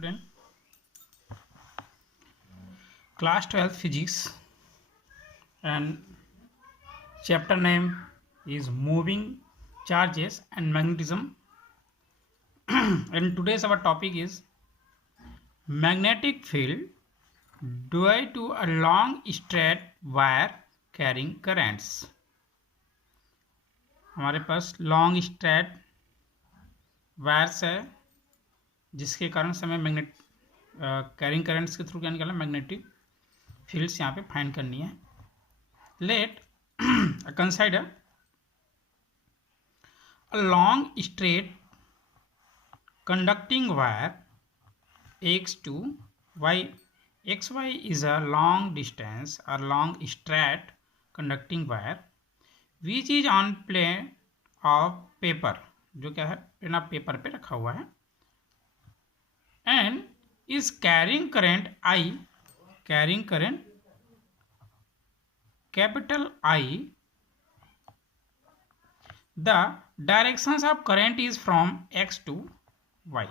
student, class 12 physics, and chapter name is moving charges and magnetism. And today's our topic is magnetic field due to a long straight wire carrying currents. हमारे पास long straight wires है जिसके कारण से हमें magnet carrying currents के through क्या निकालना, मैग्नेटिक फील्ड्स यहाँ पे फाइंड करनी है. Late consider a long straight conducting wire x to y. xy is a long distance or long straight conducting wire which is on plane of paper, जो क्या है प्लेन ऑफ पेपर पे रखा हुआ है, and is carrying current I, carrying current capital I. The directions of current is from x to y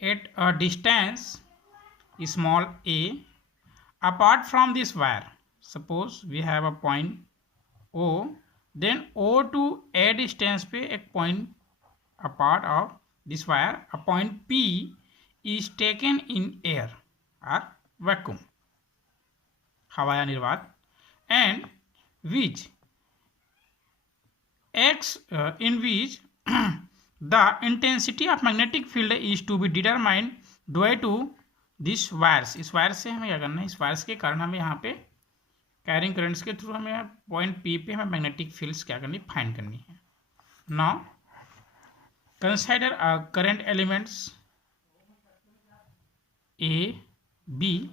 at a distance small a apart from this wire. Suppose we have a point O, then O to A distance पे एक point apart of this wire, a point P is taken in air or vacuum, हवा या निर्वात, and which in which the intensity of magnetic field is to be determined due to this wires. इस wire से हमें क्या करना है, इस वायर्स के कारण हमें यहाँ पे कैरिंग करंट्स के थ्रू हमें पॉइंट पी पे हमें मैग्नेटिक फील्ड्स क्या करनी, फाइंड करनी है. Now consider current elements A B.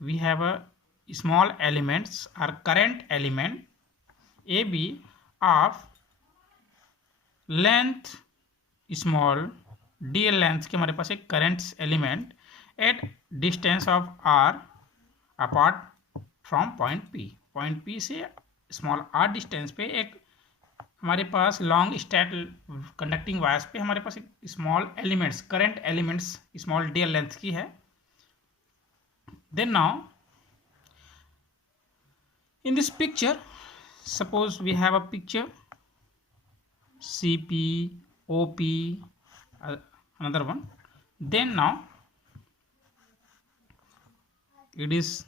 We have a small elements or current element A B of length small dl length के हमारे पास एक currents element at distance of r apart from point p. Point p से small r distance पे एक हमारे पास long straight conducting wires पे हमारे पास एक small elements, current elements small dl length की है. Then now in this picture, suppose we have a picture CP, OP, another one. Then now it is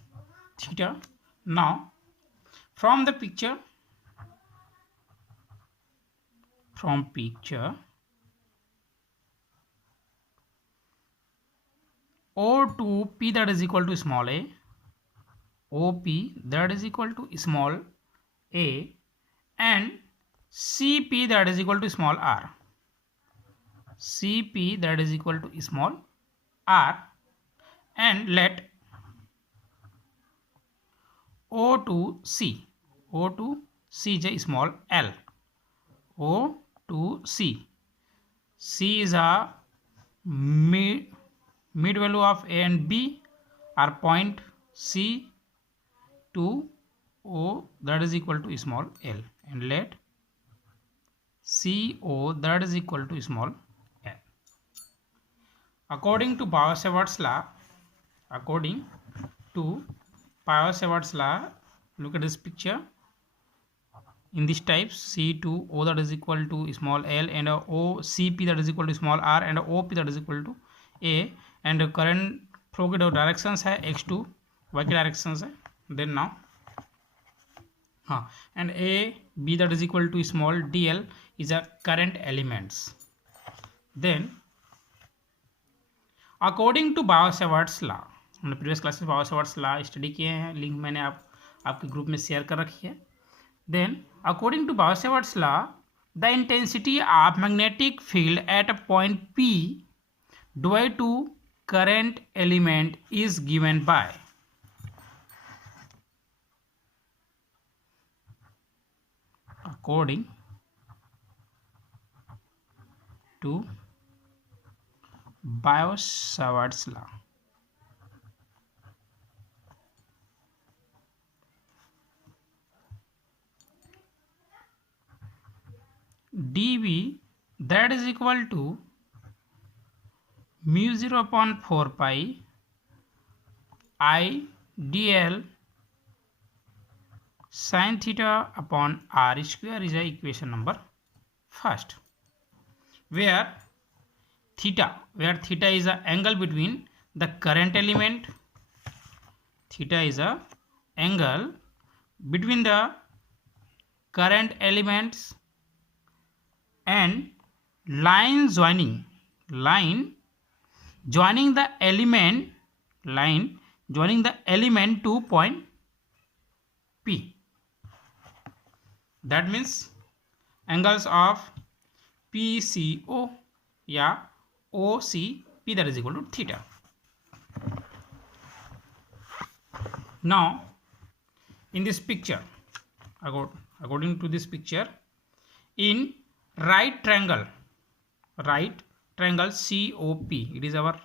theta. Now from the picture, O to P that is equal to small a, OP that is equal to small a, and CP that is equal to small r. CP that is equal to small r, and let O to C. O to C is a small l. O to C. C is a mid value of A and B are point C to O that is equal to small l, and let CO that is equal to small l. According to Biot-Savart's law, look at this picture. In this type, C to O that is equal to small l, and OCP that is equal to small r, and OP that is equal to A, and current flow के directions है x to y के directions है. Then now and A B that is equal to small dl is a current elements. Then according to Biot-Savart's law, हमने previous class में Biot-Savart's law study किए हैं, link मैंने आपके group में share कर रखी है. Then according to Biot-Savart's law, the intensity of magnetic field at a point P due to current element is given by according to Biot-Savart's law. dV that is equal to mu 0 upon 4 pi I dl sin theta upon r square is a equation number first, where theta is a angle between the current element. Theta is a angle between the current elements and line joining the element to point P. That means angles of PCO या OCP, that is equal to theta. Now in this picture, according to this picture, in right triangle COP, it is our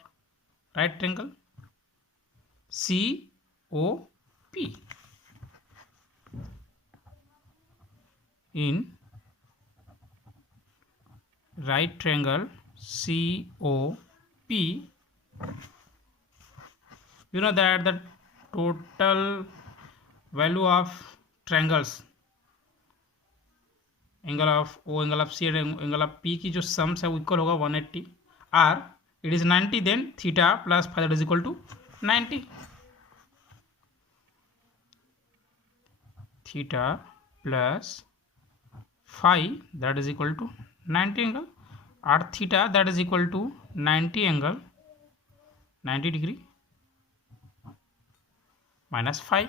right triangle COP. In right triangle COP, you know that the total value of triangles, angle of O, angle of C, angle of P की जो sums है वो equal होगा 180. R it is 90, then theta plus phi that is equal to 90. Theta plus phi that is equal to 90 angle, r theta that is equal to 90 angle 90 degree minus phi.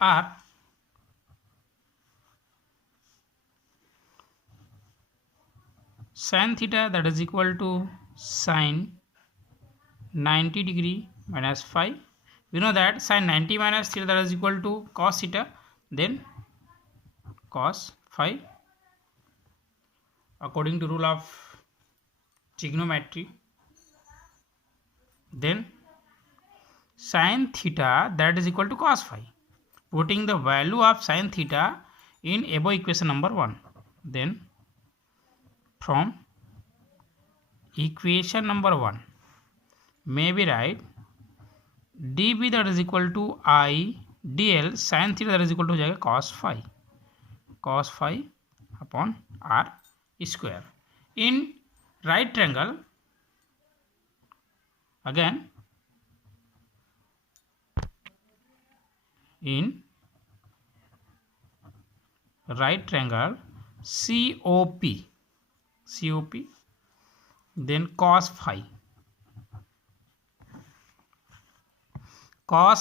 R sin theta that is equal to sin 90 degree minus phi. We know that sin 90 minus theta that is equal to cos theta, then cos phi, according to rule of trigonometry. Then sin theta that is equal to cos phi, putting the value of sin theta in above equation number 1. Then from equation number 1 may be write dB that is equal to I dl sin theta that is equal to हो जाएगा cos phi upon r square. In right triangle, again in right triangle COP, then cos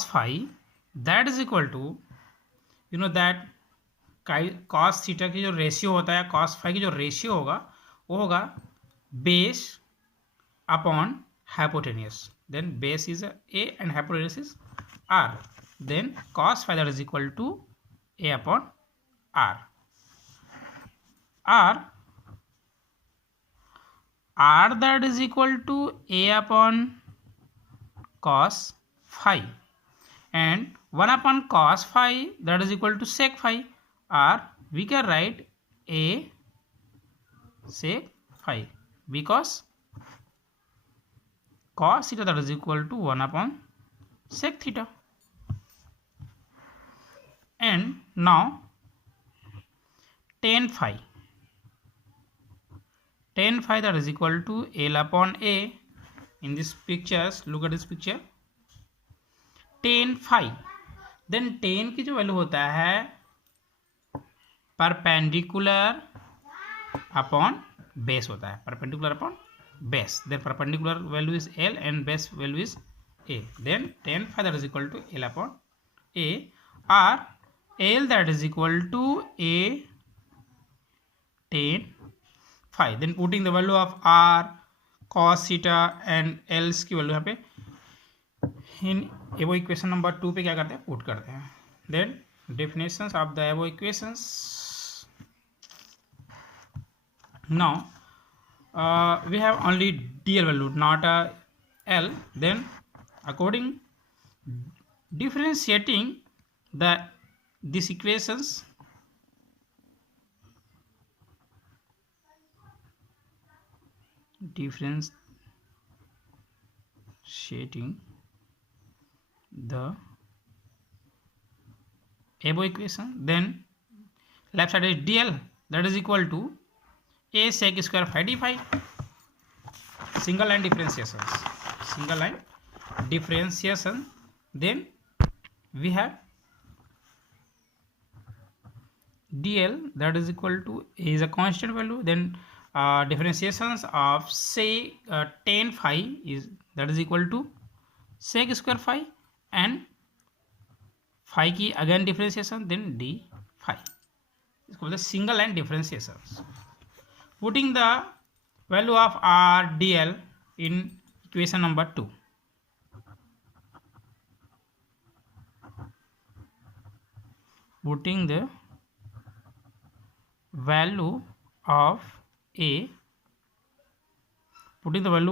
phi that is equal to, you know that cos theta की जो ratio होता है, cos phi की जो ratio होगा वो होगा base upon hypotenuse. Then base is a and hypotenuse is r. Then cos phi that is equal to a upon r. R that is equal to a upon cos phi, and 1 upon cos phi that is equal to sec phi, or we can write a sec phi, because cos theta that is equal to 1 upon sec theta. And now tan phi that is equal to L upon A. In this pictures, look at this picture, tan phi, then tan की जो value होता है perpendicular upon base होता है, perpendicular upon base. Then perpendicular value is L and base value is A. Then tan phi that is equal to L upon A, or L that is equal to A tan phi. Then putting the value of R, cos theta and L's की value यहाँ पे इन एबो equation number 2 पे क्या करते हैं, put करते हैं. Then definitions of the above equations. Now we have only DL value, not L. Then according differentiating these equations, differentiating the above equation, then left side is dl, that is equal to a sec square phi d phi. Single line differentiation, then we have dl, that is equal to a is a constant value, then differentiations of say tan phi is, that is equal to sec square phi, and phi की again differentiation, then d phi. इसको बोलते हैं single line differentiations. Putting the value of r dl in equation number 2. Putting the value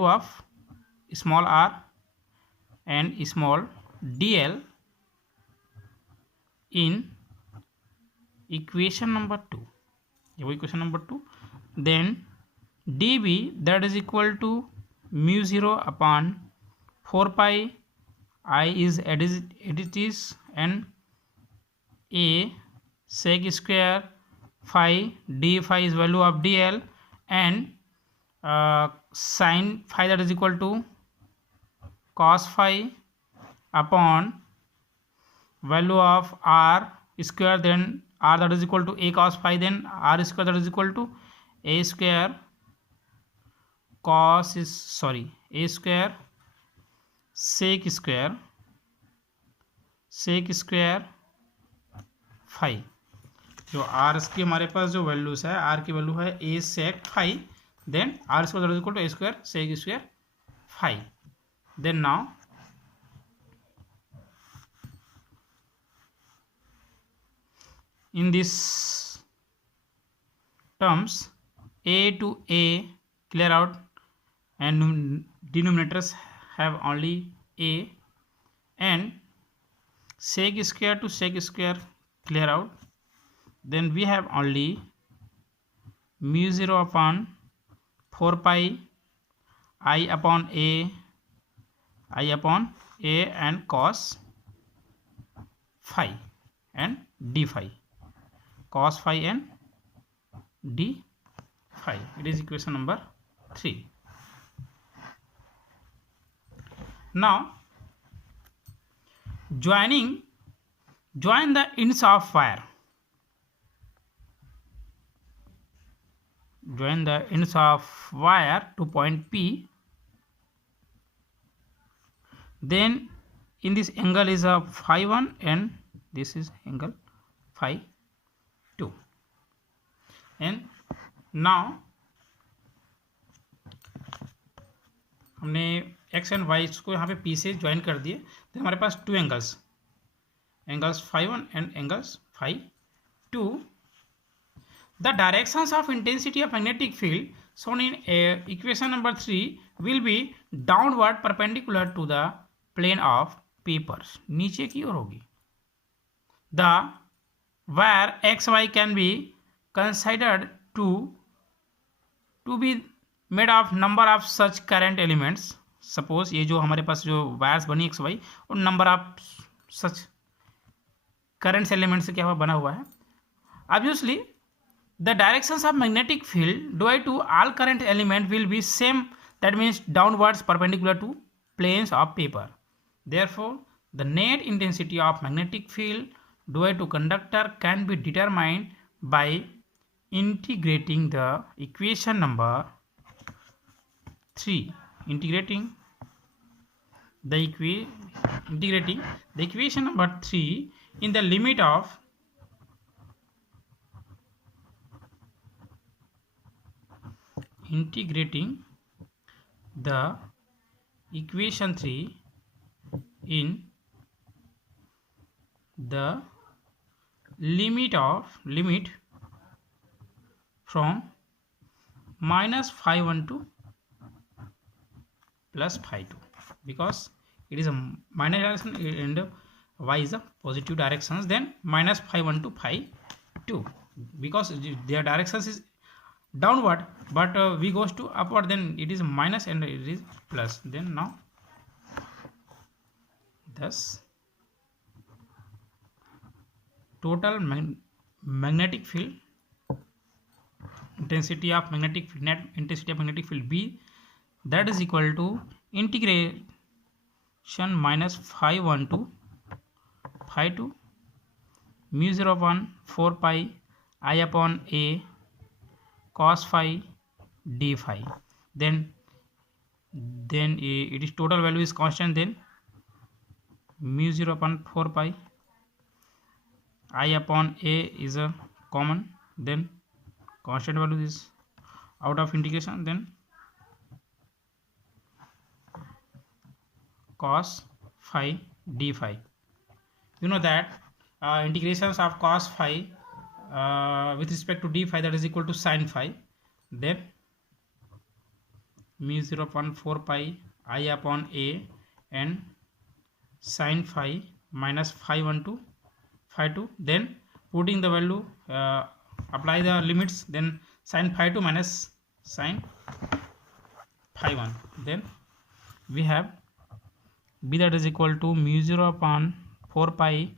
of small r and small dl in equation number 2. Equation number 2. Then dB, that is equal to mu 0 upon 4 pi I is additive, and a sec square phi d phi is value of dl, and sin phi, that is equal to cos phi upon value of r square, then r, that is equal to a cos phi, then r square, that is equal to a square sec square phi. जो r की हमारे पास जो values है, r की value है a sec phi, then r square, that is equal to a square sec square phi. Then now in this terms, a to a clear out, and denominators have only a, and sec square to sec square clear out, then we have only mu 0 upon 4 pi I upon a and cos phi and d phi, cos phi and d phi. It is equation number 3. Now join the ends of wire. Join the ends of wire to point P. Then in this angle is a phi 1 and this is angle phi 2. And now हमने x and y को यहाँ पे P से join कर दिए, तो हमारे पास two angles phi 1 and angles phi 2. The directions of intensity of magnetic field shown in equation number 3 will be downward perpendicular to the plane of papers. नीचे की ओर होगी. The where x y can be considered to be made of number of such current elements. Suppose ये जो हमारे पास जो wires बनी x y और number of such currents element से क्या हुआ बना हुआ है. Obviously the directions of magnetic field due to all current element will be same, that means downwards perpendicular to planes of paper. Therefore the net intensity of magnetic field due to conductor can be determined by integrating the equation number 3. Integrating the equation number 3 in the limit of integrating the equation 3 in the limit from minus phi 1 to plus phi 2, because it is a minus direction and y is a positive directions, then minus phi 1 to phi 2, because their directions is downward, but v goes to upward, then it is minus and it is plus. Then now thus total magnetic field, intensity of magnetic field, net intensity of magnetic field B, that is equal to integration minus phi 1 to phi 2 mu 0 upon 4 pi I upon a cos phi d phi. Then it is total value is constant, then mu 0 upon 4 pi I upon a is a common, then constant value is out of integration, then cos phi d phi. You know that integrations of cos phi with respect to d phi, that is equal to sin phi. Then mu 0 upon 4 pi I upon a and sin phi minus phi 1 to phi 2. Then putting the value, apply the limits, then sin phi 2 minus sin phi 1. Then we have b, that is equal to mu 0 upon 4 pi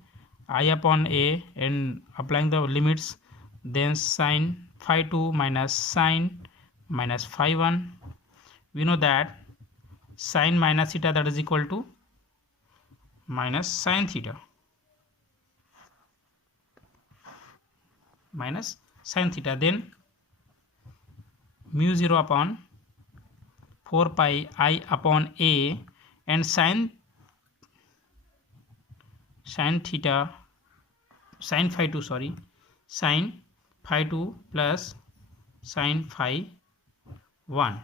I upon a and applying the limits, then sin phi 2 minus sin minus phi 1. We know that sin minus theta, that is equal to minus sin theta minus sin theta. Then mu 0 upon 4 pi I upon a and sin theta, sin phi 2, sorry, sin phi 2 plus sin phi 1.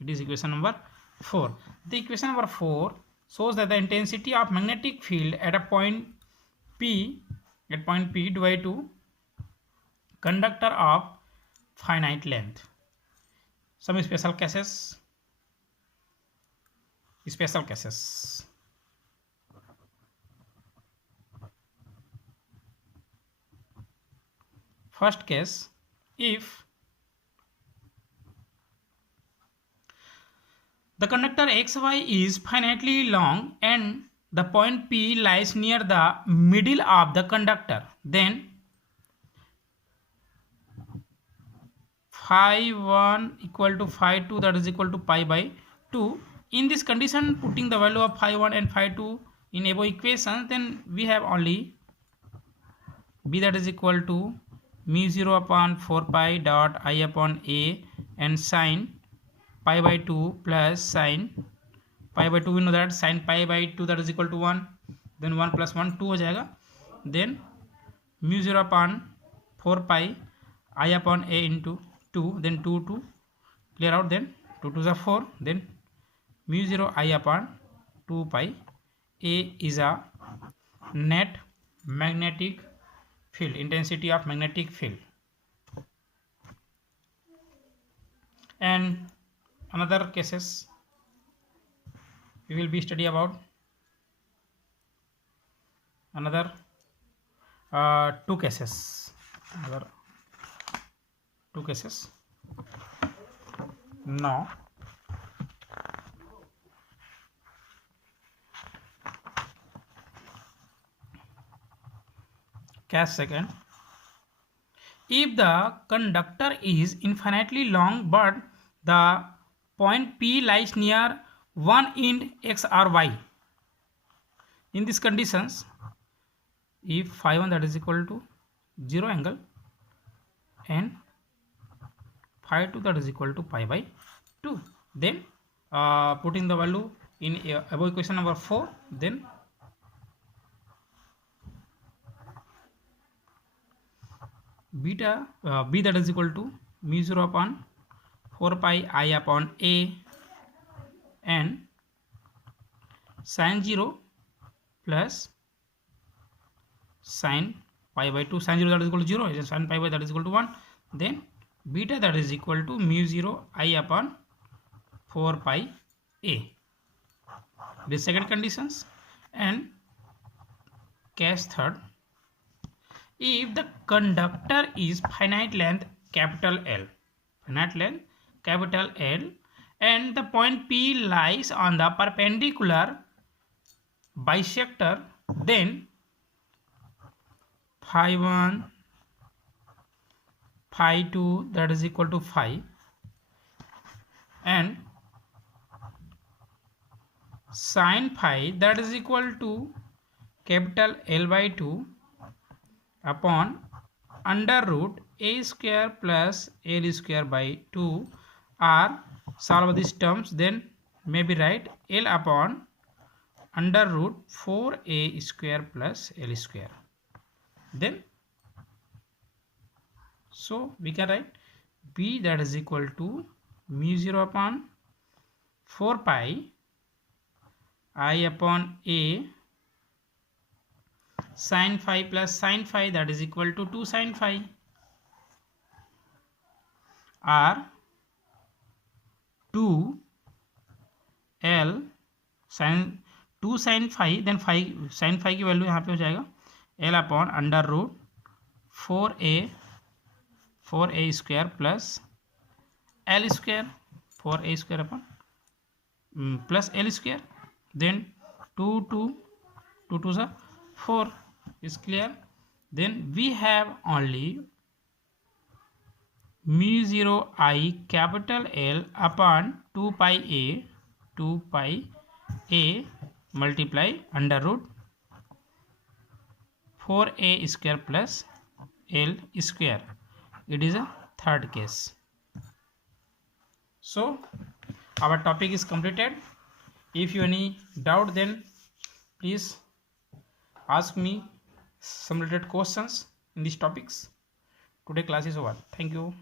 It is equation number 4. The equation number 4 shows that the intensity of magnetic field at a point P divided to conductor of finite length. Some special cases. First case, if the conductor XY is finitely long and the point P lies near the middle of the conductor, then phi 1 equal to phi 2, that is equal to pi by 2. In this condition, putting the value of phi 1 and phi 2 in above equations, then we have only b, that is equal to mu 0 upon 4 pi dot I upon a and sin pi by 2 plus sin pi by 2. We know that sin pi by 2, that is equal to 1, then 1 plus 1 2 हो जाएगा. Then mu 0 upon 4 pi I upon a into 2, then 2 to clear out, then 2 to the 4, then mu 0 I upon 2 pi. A is a net magnetic field, intensity of magnetic field. And another cases we will be study about another two cases. Now case second, if the conductor is infinitely long but the point P lies near one end x or y, in these conditions, if phi 1, that is equal to 0 angle and phi 2, that is equal to pi by 2, then putting the value in above equation number 4, then beta b, that is equal to mu 0 upon 4 pi I upon a and sin 0 plus sin pi by 2. Sin 0, that is equal to 0, and sin pi by, that is equal to 1. Then beta, that is equal to mu 0 I upon 4 pi a. The second conditions. And case third, if the conductor is finite length capital L net length capital L, and the point P lies on the perpendicular bisector, then phi 1 phi 2 that is equal to phi, and sin phi that is equal to capital L by 2 upon under root a square plus L square by 2, or solve these terms, then may be right L upon under root 4a square plus L square. Then so we can write B that is equal to mu 0 upon 4 pi I upon a sin phi plus sin phi that is equal to 2 sin phi, or 2 L sin 2 sin phi, then phi sin phi की value यहाँ पे हो जाएगा L upon under root 4a square plus L square 4a square upon plus L square, then 2 सा 4 is clear. Then we have only mu 0 I capital L upon 2 pi a multiply under root 4a square plus L square. It is a third case. So our topic is completed. If you any doubt, then please ask me some related questions in these topics. Today class is over. Thank you.